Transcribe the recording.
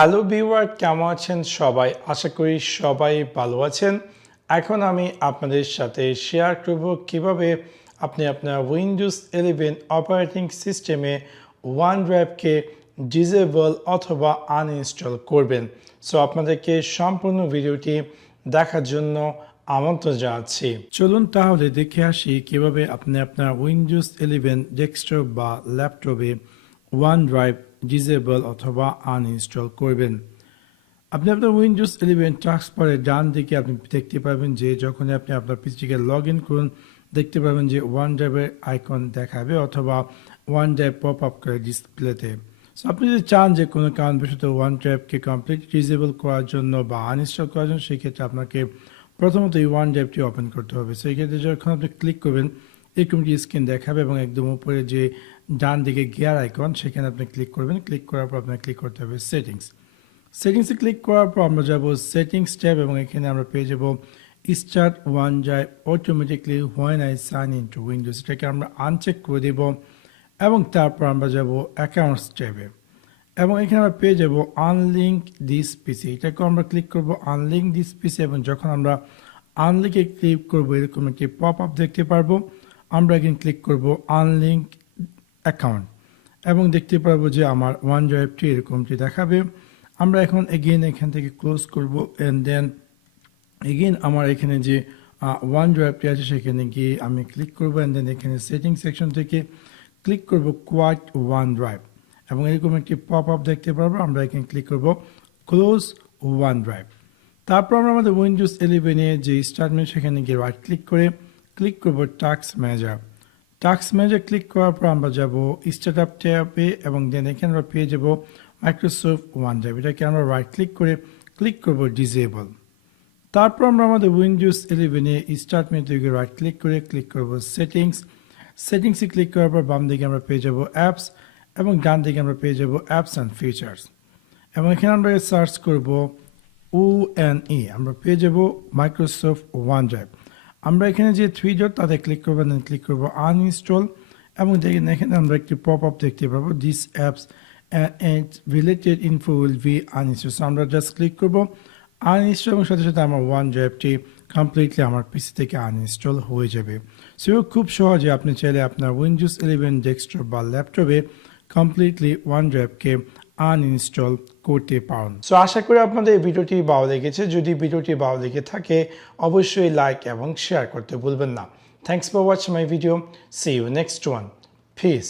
Hello viewer, কেমন আছেন সবাই? আশা করি সবাই ভালো আছেন। এখন আমি আপনাদের সাথে শেয়ার করব কিভাবে আপনি আপনার উইন্ডোজ 11 অপারেটিং সিস্টেমে OneDrive-কে ডিসেবল অথবা আনইনস্টল করবেন। সো আপনাদেরকে সম্পূর্ণ ভিডিওটি দেখার জন্য আমন্ত্রণ জানাচ্ছি। চলুন তাহলে দেখে আসি কিভাবে আপনি আপনার উইন্ডোজ 11 ডেস্কটপ বা ল্যাপটপে OneDrive ডিসেবল অথবা আনইনস্টল করবেন। আপনি আপনার উইন্ডোজ 11 টাস্কবারের ডান দিকে আপনি দেখতে পাবেন যে যখন আপনি আপনার পিসিকে লগ ইন করুন, দেখতে পাবেন যে OneDrive-এর আইকন দেখাবে অথবা OneDrive পপ আপ করে ডিসপ্লেতে। সো আপনি যদি চান যে কোনো কারণবশত OneDrive-কে কমপ্লিট ডিসেবল করার জন্য বা আনইনস্টল করার জন্য, সেক্ষেত্রে আপনাকে প্রথমত এই OneDrive-টি ওপেন করতে হবে। সেই ক্ষেত্রে যখন আপনি ক্লিক করবেন, এরকম একটি স্ক্রিন দেখাবে এবং একদম উপরে যে ডান দিকে গিয়ার আইকন, সেখানে আপনি ক্লিক করবেন। ক্লিক করার পর আপনাকে ক্লিক করতে হবে সেটিংসে ক্লিক করার পর আমরা যাব সেটিংস ট্যাব এবং এখানে আমরা পেয়ে যাব start OneDrive automatically when I sign in to Windows. এটাকে আমরা আনচেক করে দেব এবং তারপর আমরা যাব অ্যাকাউন্টস ট্যাবে এবং এখানে আমরা পেয়ে যাব আনলিঙ্ক দিস পিসি। এটাকে আমরা ক্লিক করব আনলিঙ্ক দিস পিসি এবং যখন আমরা আনলিঙ্কে ক্লিক করব এরকম একটি পপ আপ দেখতে পারবো। আমরা এখানে ক্লিক করব আনলিঙ্ক অ্যাকাউন্ট এবং দেখতে পারবো যে আমার OneDrive-টি এরকমটি দেখাবে। আমরা এখন এখান থেকে ক্লোজ করব অ্যান্ড দেন আমার এখানে যে OneDrive-টি আছে সেখানে গিয়ে আমি ক্লিক করব অ্যান্ড দেন এখানে সেটিং সেকশন থেকে ক্লিক করব কোয়াইট OneDrive এবং এরকম একটি পপ আপ দেখতে পারবো। আমরা এখানে ক্লিক করব ক্লোজ OneDrive। তারপর আমরা আমাদের উইন্ডোজ 11-এ যে স্টার্ট মেনু সেখানে গিয়ে রাইট ক্লিক করে ক্লিক করব টাস্ক ম্যানেজার ক্লিক করার পর আমরা যাব স্টার্টআপ ট্যাবে এবং দেন এখানে আমরা পেয়ে যাব মাইক্রোসফট OneDrive। এটাকে আমরা রাইট ক্লিক করে ক্লিক করব ডিসেবল। তারপর আমরা আমাদের উইন্ডোজ 11-এ স্টার্ট মেনু থেকে রাইট ক্লিক করে ক্লিক করব সেটিংসে ক্লিক করার পর বাম দিকে আমরা পেয়ে যাব অ্যাপস এবং ডান দিকে আমরা পেয়ে যাব অ্যাপস অ্যান্ড ফিচার্স এবং এখানে আমরা সার্চ করব ONE। আমরা পেয়ে যাব মাইক্রোসফট OneDrive। আমরা এখানে যে 3 ডট তাতে ক্লিক করব, দেন ক্লিক করব আনইনস্টল এবং দেখেন এখানে আমরা একটি পপ আপ দেখতে পাবো this apps and related info will be uninstalled। So আমরা জাস্ট ক্লিক করব আনইনস্টল এবং সাথে সাথে আমার OneDrive-টি কমপ্লিটলি আমার পিসি থেকে আনইনস্টল হয়ে যাবে। সো খুব সহজে আপনি চাইলে আপনার উইন্ডোজ 11 ডেস্কটপ বা ল্যাপটপে কমপ্লিটলি OneDrive-কে আনইনস্টল করতে পারেন। সো আশা করি আপনাদের এই ভিডিওটি ভালো লেগেছে। যদি ভিডিওটি ভালো লেগে থাকে অবশ্যই লাইক এবং শেয়ার করতে ভুলবেন না। Thanks for watching my video. See you next one. Piece.